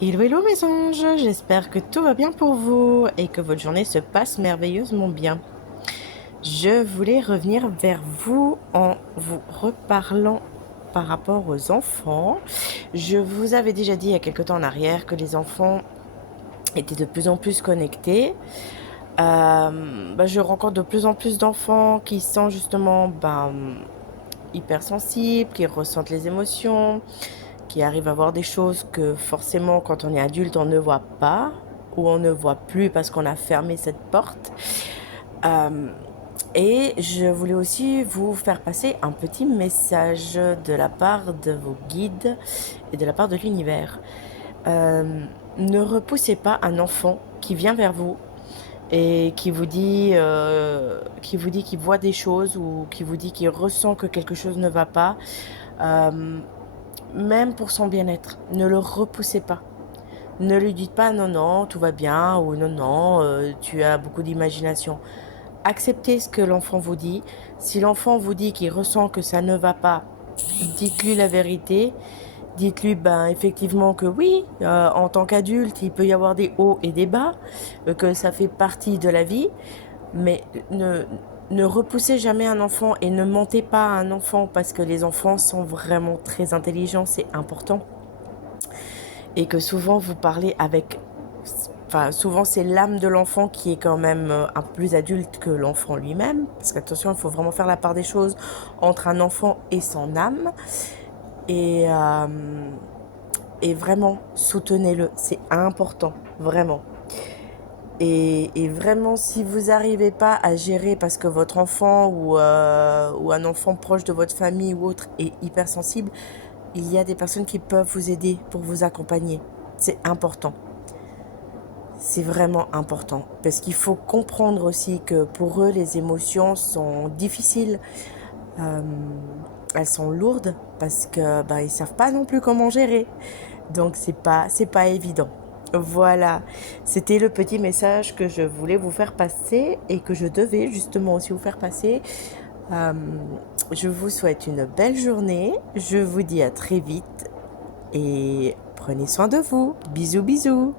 Hello, hello mes anges, j'espère que tout va bien pour vous et que votre journée se passe merveilleusement bien. Je voulais revenir vers vous en vous reparlant par rapport aux enfants. Je vous avais déjà dit il y a quelque temps en arrière que les enfants étaient de plus en plus connectés. Je rencontre de plus en plus d'enfants qui sont justement hypersensibles, qui ressentent les émotions, qui arrivent à voir des choses que forcément quand on est adulte on ne voit pas ou on ne voit plus parce qu'on a fermé cette porte. Euh, et je voulais aussi vous faire passer un petit message de la part de vos guides et de la part de l'univers. Euh, Ne repoussez pas un enfant qui vient vers vous et qui vous dit qu'il voit des choses ou qui vous dit qu'il ressent que quelque chose ne va pas. Euh, Même pour son bien-être, ne le repoussez pas. Ne lui dites pas non, non, tout va bien ou non, non, tu as beaucoup d'imagination. Acceptez ce que l'enfant vous dit. Si l'enfant vous dit qu'il ressent que ça ne va pas, dites-lui la vérité. Dites-lui effectivement que oui, en tant qu'adulte, il peut y avoir des hauts et des bas, que ça fait partie de la vie, mais ne repoussez jamais un enfant et ne mentez pas à un enfant parce que les enfants sont vraiment très intelligents, c'est important. Et que souvent vous parlez avec... Enfin, souvent c'est l'âme de l'enfant qui est quand même un peu plus adulte que l'enfant lui-même. Parce qu'attention, il faut vraiment faire la part des choses entre un enfant et son âme. Et, euh, et vraiment, soutenez-le. C'est important, vraiment. Et vraiment, si vous n'arrivez pas à gérer parce que votre enfant ou un enfant proche de votre famille ou autre est hypersensible, il y a des personnes qui peuvent vous aider pour vous accompagner. C'est important. C'est vraiment important. Parce qu'il faut comprendre aussi que pour eux, les émotions sont difficiles. Euh, Elles sont lourdes parce que ils savent pas non plus comment gérer. Donc c'est pas évident. Voilà, c'était le petit message que je voulais vous faire passer et que je devais justement aussi vous faire passer. Euh, je vous souhaite une belle journée. Je vous dis à très vite et prenez soin de vous. Bisous bisous.